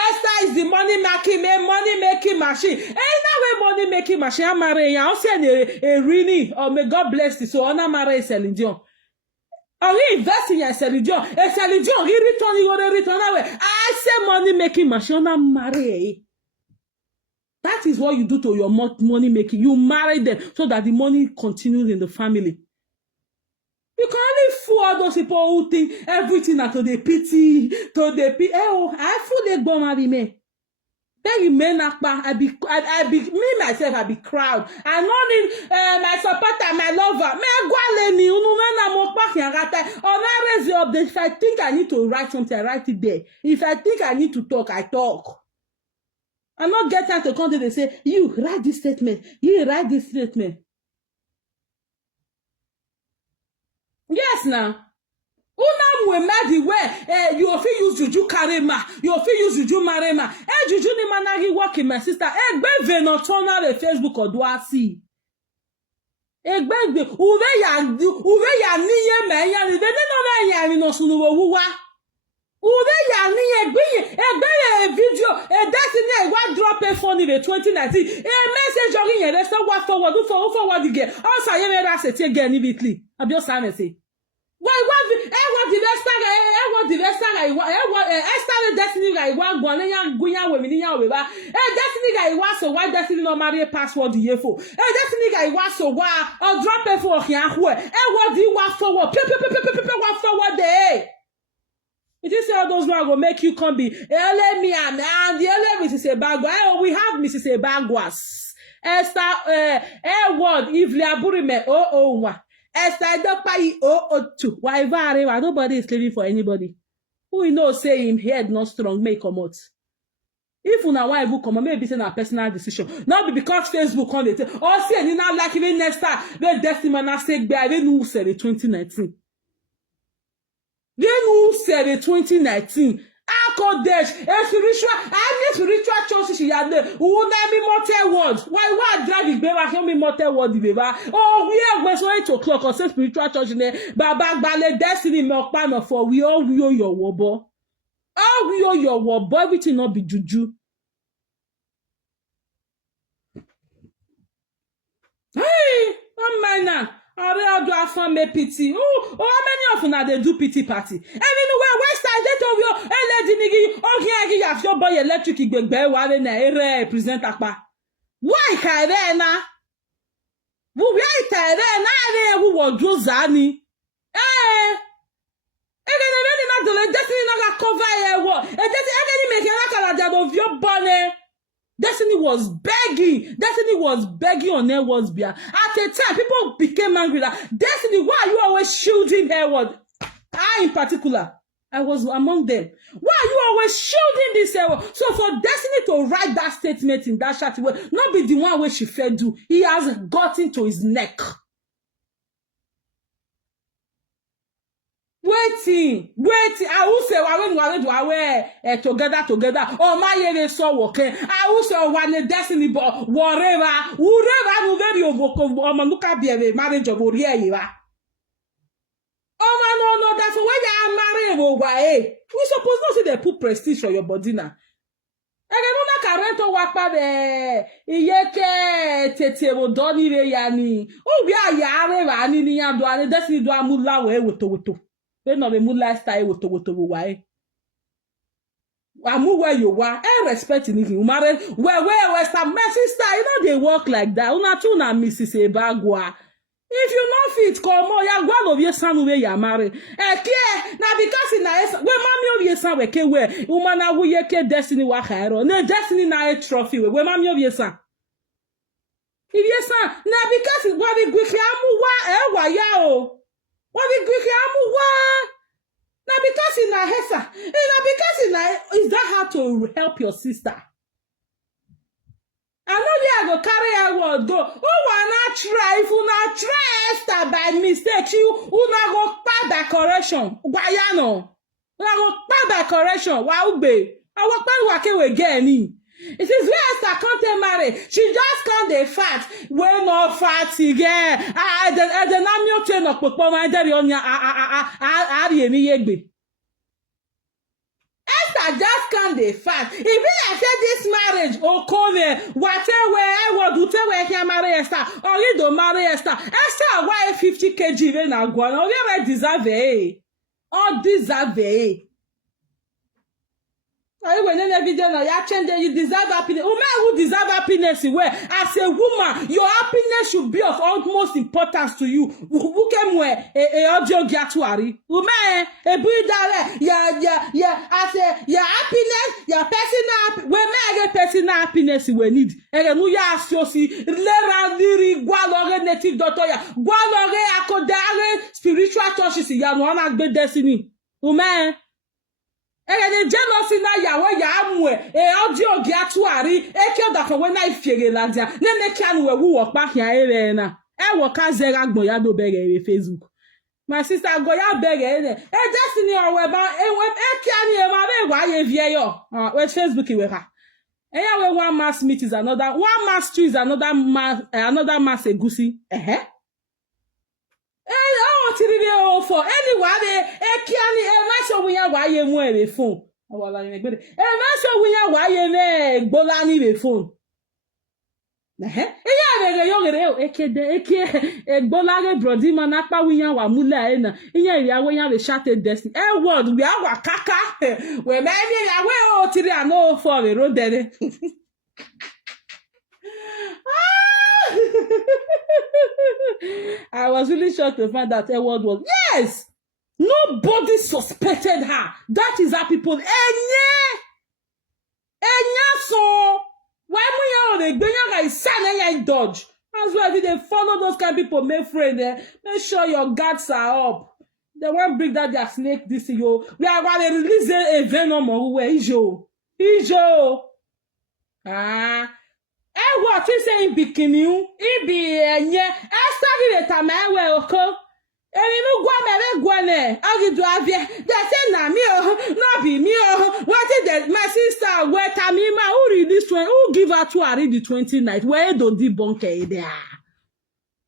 Esther is the money making machine. Ain't no way money making machine. I'm marrying. I'll say a really, or may God bless you. So I'm marrying Celine Dion. Or he invest in Celine Dion. He return, you gonna return away. I say money making machine. I'm marrying. That is what you do to your money making. You marry them so that the money continues in the family. You can only fool all those people who think everything that to the pity, to the pity. Oh, I fool they go marry me. Then you may not I be me myself, I be crowd. I know my supporter, my lover. Me go let me, you know, I'm more back here. On I raise the update. If I think I need to write something, I write it there. If I think I need to talk, I talk. I'm not get time to come to they say, you write this statement, you write this statement. Yes, now. Una we mad the way you fit use juju karema, you fit use juju marema. Juju ni managi work in my sister. Egbe venotona the Facebook or do asi. Egbe uve ya niye me ya ni de no ya ni no sunu wo wa. Uve ya ni egbe video destiny wa drop a phone in the 2019. Message ori yen let's not forward again. Also ye me that say again immediately. Abi o say me say. Why what the Esther destiny guy one gunya we ni ya we ba destiny guy wa so why destiny no marry password ye for destiny guy wa so wa or drop a for here ho what the wa forward wa forward there it is all those now go make you come be ele me and the ele Mrs. Ebagwa we have Mrs. Ebagwas Esther Hairworld Ivli Aburime wa Esther don't pay 002. Why nobody is living for anybody. Who we know say him head not strong, may come out. If una wife will come, maybe it's a personal decision. Not be because Facebook come they say, oh see, you not like even next time. The destiny man say, I didn't know say the 2019. They know say the 2019. Kodesh, a spiritual church she had there. Who let me mortal words? Why drive it, baby? Hear me mortal word, baby. Oh, we are West 8 o'clock or say spiritual church in there. Baba Bale Destiny milk pan for we all your wobo. All we all your wobo, everything not be juju. Hey, one man. How do I find me pity? Oh, how many of them they do pity party? And anyway, West Side, they told you, lady nigga, okay, you have your boy electric big bear, while they present akpa. Why can't na? Why can't na? Who was Josani? Eh? Again, not the destiny not cover a war. And that's making a of your bonnet. Destiny was begging on Hairworld's behalf. At a time, people became angry that Destiny, why are you always shielding Hairworld? I, in particular, I was among them. Why are you always shielding this Hairworld? So for Destiny to write that statement in that short way, not be the one where she fed do, he has gotten to his neck. Waiting. I will say, when together. Oh, my year is so working. I will say, one Destiny, but whatever, no very Manuka be a marriage of Uriah. Oh, no, that's why they are married. Why? We suppose not see they put prestige on your body now. I don't like a rental work by the Tete Doni Yani. Oh, we are Yare, and in Yadu, Destiny do a mula way with Toto. They know the moon lifestyle with why. Amu where you are, and respecting it. You marry where some my sister, you know they work like that. Una tuna Mrs. Ebagwa. If you not fit, come on, ya one of your son where you marry. Now because in a when mommy of your son we can wear, umana wo ye ke Destiny wa hero. Ne Destiny na a trophy where mommy of your son. If your son, now because what we quickly amu wa ya. What we quickly amu now because in a hesa, because in a is that how to help your sister? I know you go carry a word go. Oh, not try if you not try Esther by mistake. You not go pay by correction. Why you know? You go pay by correction. Why ube? I walk back we get any. It is where Esther can't marry. She just can't fat. We're not fat again. The name you turn up with my daddy on ya. Esther just can't fat. If I say this marriage, or come whatever I would do, where he marry Esther, or you don't marry Esther. Esther, why 50 kg when I go? Or you deserve it. Or deserve it. You deserve happiness. Woman who deserve happiness where as a woman, your happiness should be of utmost importance to you. Who came where a audio gatuari. Woman, a breeder, yeah, as a your happiness, your personal when I get personal happiness we need. And you ask you see, Lerandiri, Gualore native doctor, Gualore akodare spiritual churches, ya no one be Destiny. Woman. The jealousy na yawe ya amwe audio giatuari eke da for when I fiere ladia nene kan we wu work back here ere na work azera gbon ya do bere Facebook my sister go ya bere Destiny owe ba kiani e ma be wa ye vie yo with Facebook we ha we one mass meet is another one mass tree is another mass egusi for anyway, Kiani, so we are why you move a phone. So we are why you make Bolani phone. Bolare Brodima Napa we are Mula, yeah, we have a shattered Destiny. Hairworld, we are Kaka. Well, maybe I will till I know for a road there. I was really shocked to find that Hairworld was yes. Nobody suspected her. That is how people. So why we are the dodge? That's why if they follow those kind of people, my friend, make sure your guards are up. They won't bring that their snake this yo. We are going to release a venom or where is yo. What is saying bikini? Ibi I studied it a man well, Enu gwa me gwane. Agidu avie. They say na me oh, no be me oh. What is that? My sister, where Tamima, who read this one? Who give her to read the 20 night? Where don't debunk it there?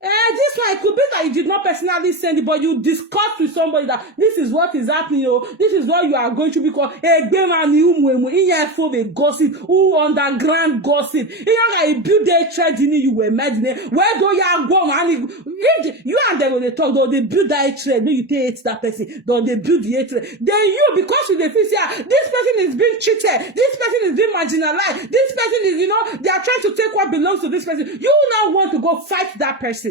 This one, it could be that you did not personally send it, but you discussed with somebody that this is what is happening, oh, this is what you are going to become. A gossip, who underground gossip. You build a trade in you were mad. Where do you go, man? If you and them when they talk, though they build that trade, maybe you take that person, though they build the trade. Then you, because you the feel, this person is being cheated, this person is being marginalized, this person is, you know, they are trying to take what belongs to this person. You now want to go fight that person.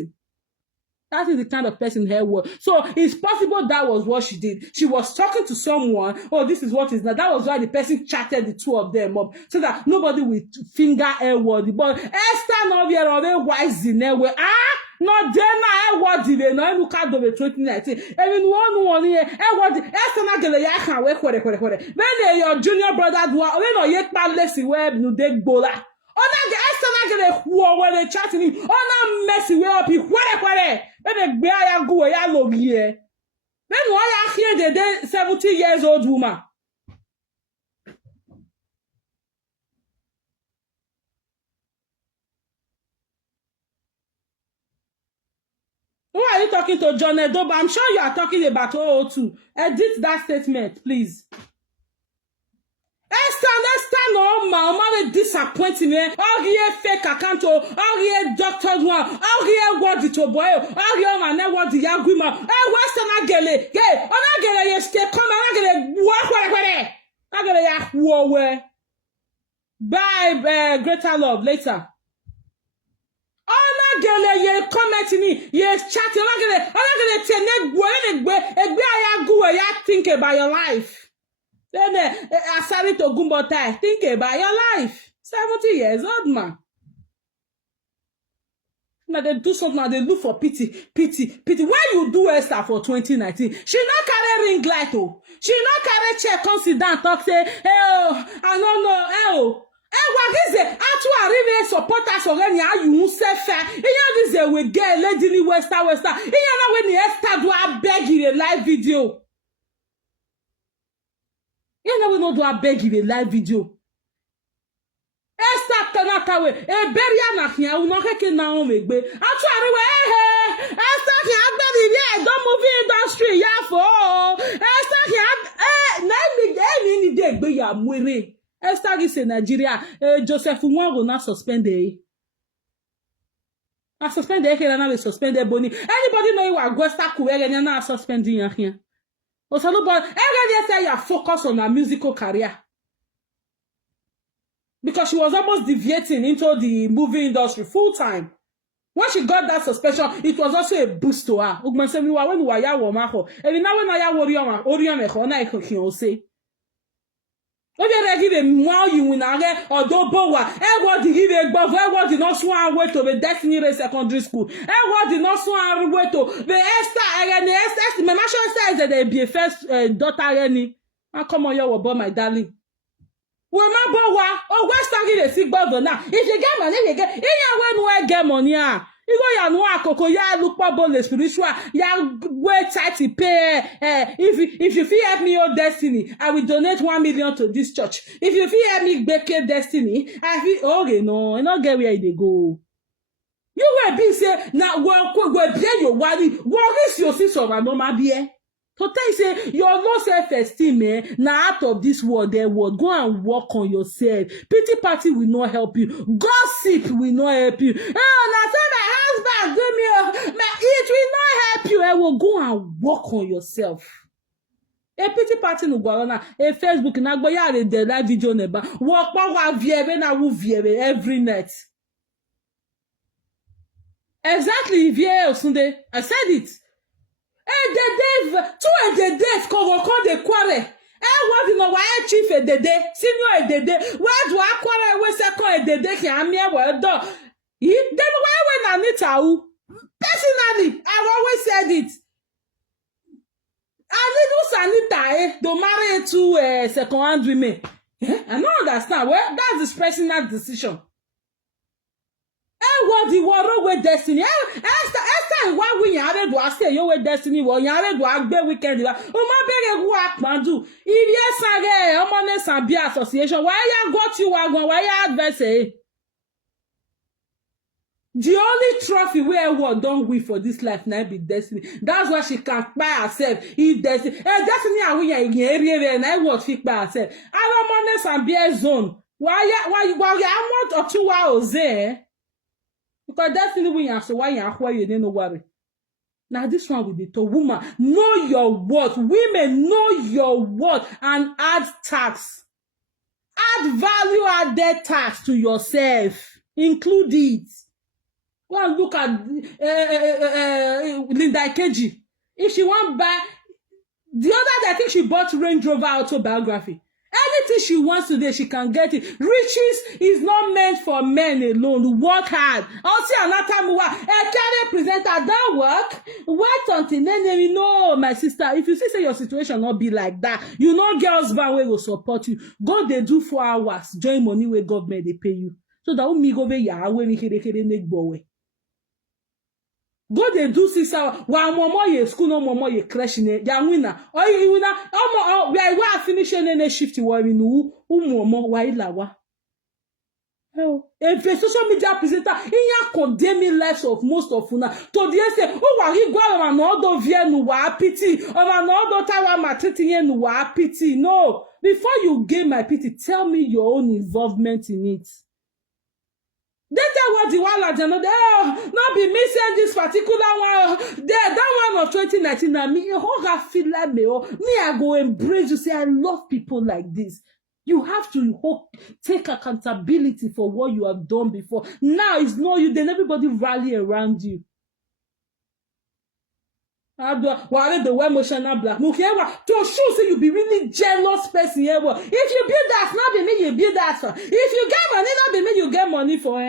That is the kind of person Hairworld. So it's possible that was what she did. She was talking to someone. Oh, this is what is now. That was why the person chatted the two of them up, so that nobody will finger Hairworld. But Esther no be a wise in there. No, then Hairworld did no look at the 2019. Even one here. Hairworld Esther na gele ya can work. When your junior brother do, when yet man less where no dey bola. Ona Esther na gele who when they chatting him. Ona messy way up he kwere. When they bear ya go ya log here. Then why are here the day 70 years old woman? Who are you talking to, John Edoba? I'm sure you are talking about 002. Edit that statement, please. Esther, no, ma, disappointing me. All here fake account, all here doctors one, all here what the toboy, all here man, what the yaguma. Western agele, gay, on agele, yes, stay come and agele, walk, agele, yak, war, bye, greater love later. On agele, ye comment me, yes, chatting, agele, tene, gwe, ya think about your life. Then Asari to Gumbotai, think about your life. 70 years old man. Now they do something, now they look for pity. Why you do Esther for 2019? She not carry ring light, oh. She not carry chair, come sit down, talk, say, hey, oh, I don't know, hey, oh. Hey, what is it? Actually, really support us already. You say fair. This is we get lady Western. You know when the Esther do I beg you a live video. You know we not do I beg you a live video. Esther Tanakawe, beria na here, we not heke na o megbe. Actually, Esther can be there. Don't move in industry, yeah for. Esther can na ni dey gbe ya mwere. Esther is in Nigeria. Joseph Nwa will not suspend the. I suspend the here and I suspend the boni. Anybody know you are Gwesta Kuwele and now suspending here? Also, nobody. Everybody say you are focused on her musical career. Because she was almost deviating into the movie industry full time. When she got that suspension, it was also a boost to her. Ugman se mi wa when wa ya wo ma ho. Ebi na when ya wo ori me ho na e kan o se. O je re give me wa you win age odobo wa. Hairworld give e gbo Hairworld did not swan way to the Destiny Race Secondary School. Hairworld did not swan way to the Esther my masho says that they be a first daughter any. Come on you about my darling. We ma bo wa o West Agile si gbogbo na. If you get money you get. When we get money you go ya no akoko ya look bole spiritual ya wait tight to pay if you feel help me your destiny I will donate 1 million to this church. If you feel help me beke destiny I feel okay no I not get where they go. You will be say na we be your worry what is your sister of normal be to tell you say your low self-esteem na out of this world there world go and work on yourself. Pity party will not help you. Gossip will not help you. Oh, na say my husband give me it will not help you. I will go and work on yourself. A pity party no go na a Facebook na gbo ya re de live video neba work pa wa viere na wo viere every night. Exactly viere Sunday. I said it. The days call the quarry. What you know why chief a dede, senior a dede, where do I quarrel with second a dede can mere well done? Then why when I need to? Personally, I've always said it. I need to marry to second hand women. I don't understand. Well, that's his personal decision. Everybody want with destiny. Esther, why we yare do I say you with destiny? Well, yare do I be weekend. My beg work man do. If yes, I get honest and be association. Why you got you wagon? Why you adverse? The only trophy where what don't we for this life now be destiny. That's why she can buy herself. If destiny, destiny are we in area and I was fit by herself. I don't honest and be a zone. Why you want or 2 hours there? Because destiny we are so why you didn't worry. Now this one with the to woman, know your worth. Women know your worth and add tax. Add value added tax to yourself. Include it. Well, look at Linda Keji. If she want buy the other day, I think she bought Range Rover autobiography. Anything she wants today, she can get it. Riches is not meant for men alone. Work hard. Also, another time, a career presenter don't work. Wait until then, you know, my sister. If you see your situation not be like that, you know, girls band will support you. Go they do 4 hours. Join money where government they pay you. So that me go be ya when we make boy. Go they do 6 hours. One more ye school, no more ye crash in it. Ya winner. Or you winner. Oh, we are finishing in a shift. You are in more why lawa. Oh, if a social media presenter in your condemning lives of most of una to the say, oh, why he go on another via no wa pity or another tower matiti no wa pity. No, before you gain my pity, tell me your own involvement in it. That's what the one like another. Oh, not be missing this particular one. There, that one of 2019. Now me, how feel like me? Oh, me, I go embrace you. Say I love people like this. You have to take accountability for what you have done before. Now it's not you. Then everybody rally around you. Why the way emotional black? To show say you be really jealous person here. If you build that, not be me you build that. If you get money, not be me you get money for.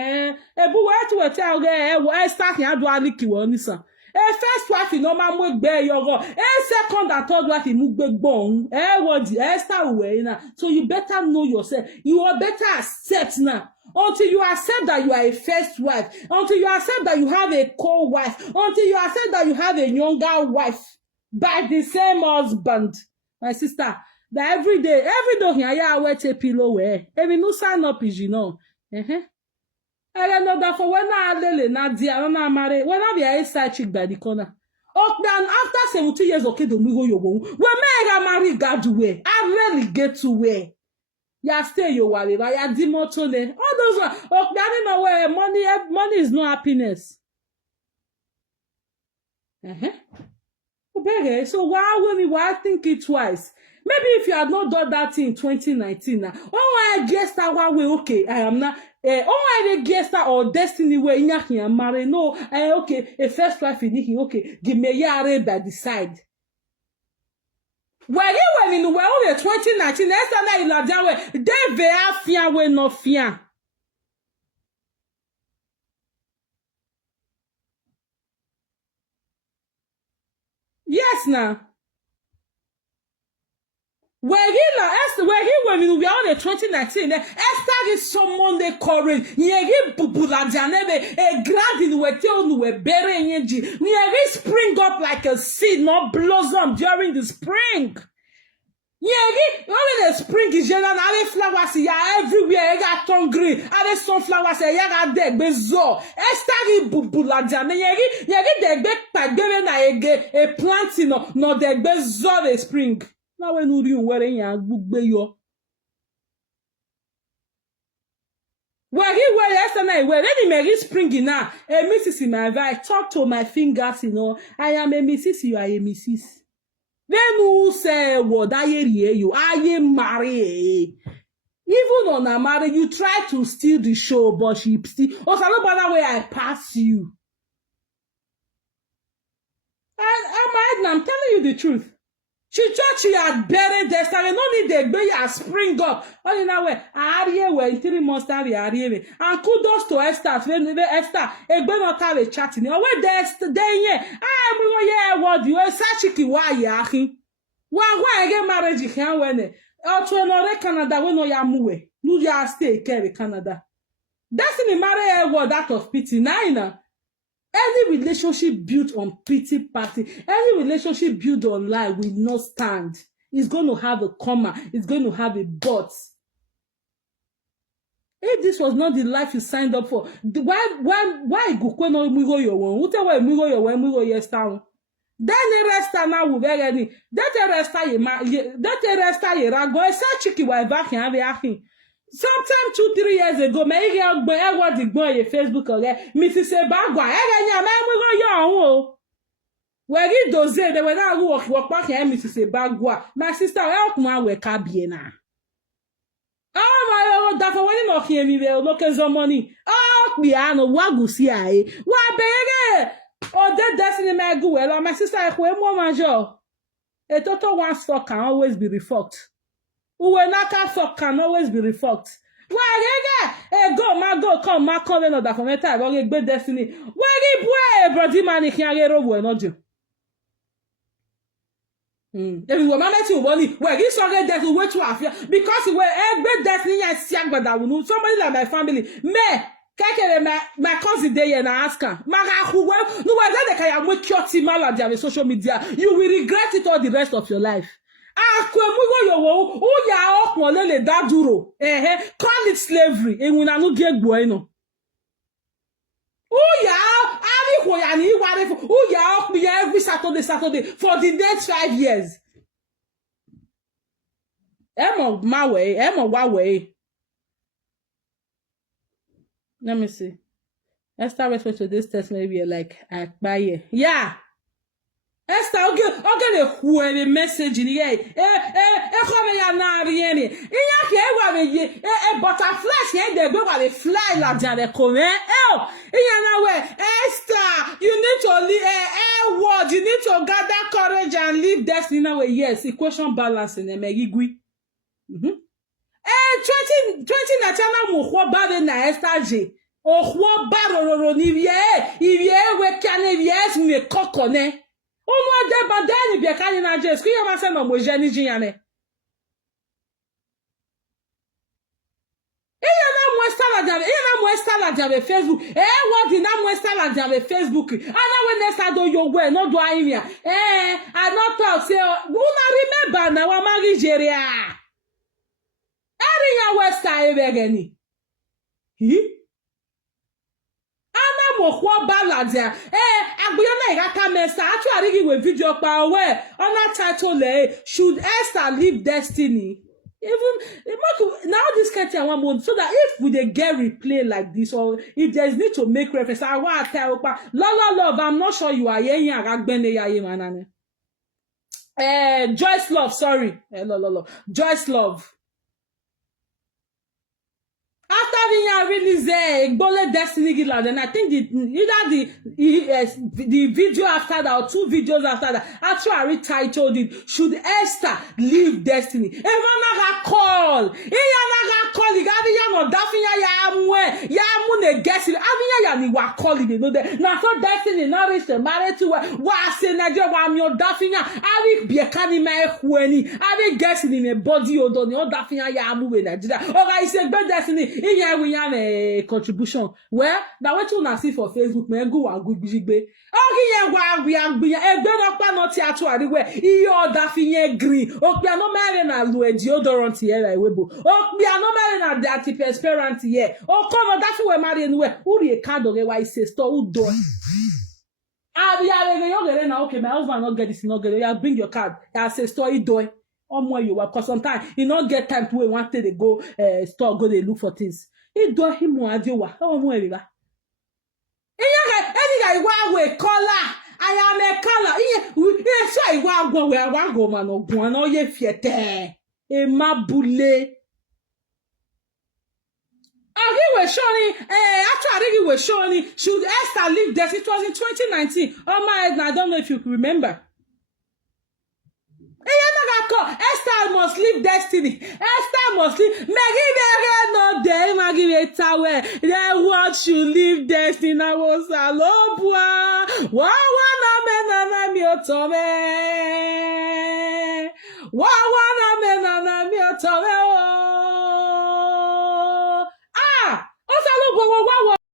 But where to tell I start here do I like you on this? First wife no man will bear your go. Second and third wife you move big bone. What start way now. So you better know yourself. You are better accept now. Until you accept that you are a first wife, until you accept that you have a co-wife, until you accept that you have a younger wife by the same husband. My sister, that every day here, I wear a pillow wear. Every no sign up is, you know. I don't know that for when I lele, not dear, I don't marry, when I be a side chick by the corner. Oh, then after 70 years, okay, don't we go your home. When I marry, God way. I rarely get to where. Ya stay your worry, right? Ya demotone. All those ones. Oh, I don't know where money is no happiness. So why think it twice? Maybe if you had not done that thing in 2019 now. Oh, I guess that one way, okay, I am not. I guess that or destiny way in your marry. No, okay, a first wife in okay, give me yare by the side. When you went in the world in 2019, next time you love that way, they very fear we no fear. Yes, now. Where he went in the world in 2019, Esther is someone they courage. Yegi bubula janebe a grad in wete no we bury yenji. Yegi spring up like a seed, not blossom during the spring. Yegi only the spring is general. Ave flowers ya everywhere. Ega turn green. Ave sunflowers ya ga deg bezo. Esther is bubula jane. Yegi deg be pagbe na ege a planting no deg bezo the spring. Now when you were in your book yo. Where he were yesterday, where any Mary springing now, a Mrs. in my advice, talk to my fingers, you know. I am a Mrs. You are a Mrs. Then who say what I hear you? I am married. Even on a marriage, you try to steal the show, but she still. Oh, so no matter where I pass you. I'm telling you the truth. She thought she had buried destiny. No need the baby spring up. Oh, you know where? I were in 3 months time. And kudos to Esther. When Esther, a not have a chatting. Oh, where Esther? I what you are such a why yahi. Why get married? You can't win it. Oh, to another Canada when no ya move. No ya stay carry Canada. Destiny marry Hairworld out of pity. Nine. Any relationship built on pity party, any relationship built on lie will not stand. It's going to have a comma. It's going to have a but. If this was not the life you signed up for, why go no mugo your one? Who tell why mugo your one mugo yes town? Then the rest now will be ready. That rest ye rago. I said chicky why back here have akin. Sometime 2-3 years ago, me get what the boy your Facebook again. Mrs. Ebagwa, I mugo your own. Where you doze, they were not walk back here, Mrs. Ebagwa. My sister help me we kabiena. Oh my God, for when you knock here, me will look at some money. Oh, piano, wagusi aye. Wa bege. Oh, that destiny may go well. My sister, I will more major. A total one stock can always be refucked. Who will not can fuck can always be refucked. Why, go, ma go, come, ma come, no, that for me, I will get destiny. Where you boy, brody man, if you get over, not you. If you were managed to money, well, you saw that to wait to affair because you were a great destiny and siang, but I will know somebody like my family. Me, my cousin day and ask her, Maga, who well, no, I can make your team on social media. You will regret it all the rest of your life. Ah, kwemugo yo wo ya okwo le daduro. Call it slavery. E wuna no get bueno. Ya ari ko ya ni ware for ya ok me every Saturday for the next 5 years. Emo my way, emo wa way. Let me see. Let's start respect to this test maybe like akbaye. Yeah. Esther, okay, the message in here. Come ya na rieni. Inya ke wa be butterfly here dey go wa fly la dia dey come. Inya na we Esther, you need to leave Hairworld. You need to gather courage and leave destiny now. Yes, equation balance in emegigui. 20 na mo ho ba na Esther J. O ho ba ro ni vie we kane vies me kokone. Omo de badani bi ka ni na je sku ye ma se no mo je ni jinyane. Iya na mo estala jabe Facebook. What na mo estala jabe Facebook. Ana we next do your way no do ahia. I not talk say una remember na wa Nigeria. Ariya westa ebegeni. Ana mo kwa baladia. Agbuya na igaka mesa. Actually give a video pa we on that title should Esther leave destiny? Even now this can't one month so that if we they get replay like this or if there's need to make reference, I want to tell love. I'm not sure you are here. Joyce Love, sorry. Joyce Love. After being released, Gbole Destiny Gila, then I think either the video after that or 2 videos after that, actually retitled it, Should Esther Leave Destiny? Emanaga call. Iyanaga call. Igadi ya no dafinya ya amune guessing. Avinya ya ni wa call it, you know that. Now so Destiny not reach the marriage to wa se naje wa mi o dafinya. Avi biekani me hueni. Avi guessing in a body odoni o dafinya ya amuwe Nigeria. Okay, say Gbole Destiny. If we have a contribution, well, now what you see for Facebook, man, go and go big. Oh, we are being a better not theatre anywhere. You that thing green. Oh, we are not marrying a deodorant here. Oh, we are not marrying a antiperspirant here. Oh, come on, that's why we're marrying where. Who the card of why say store who door. We are now. Okay, my husband not get this, not get it. You bring your card. I say store door. Where you work, because sometimes you not get time to want to go store, go they look for things. It do him more adiowa. Oh, more any guy we color. I am a color. Yes, I want where I go, man. Or go no ye fiete. E mabule. He was showing. Actually, he was showing. Should Esther leave this? It was in 2019. Oh my! I don't know if you remember. Esther must leave destiny. Esther must leave. No day, Maggie Tower. Then what should leave destiny? I was a lobua. Wawa na me na mi otome. Wawa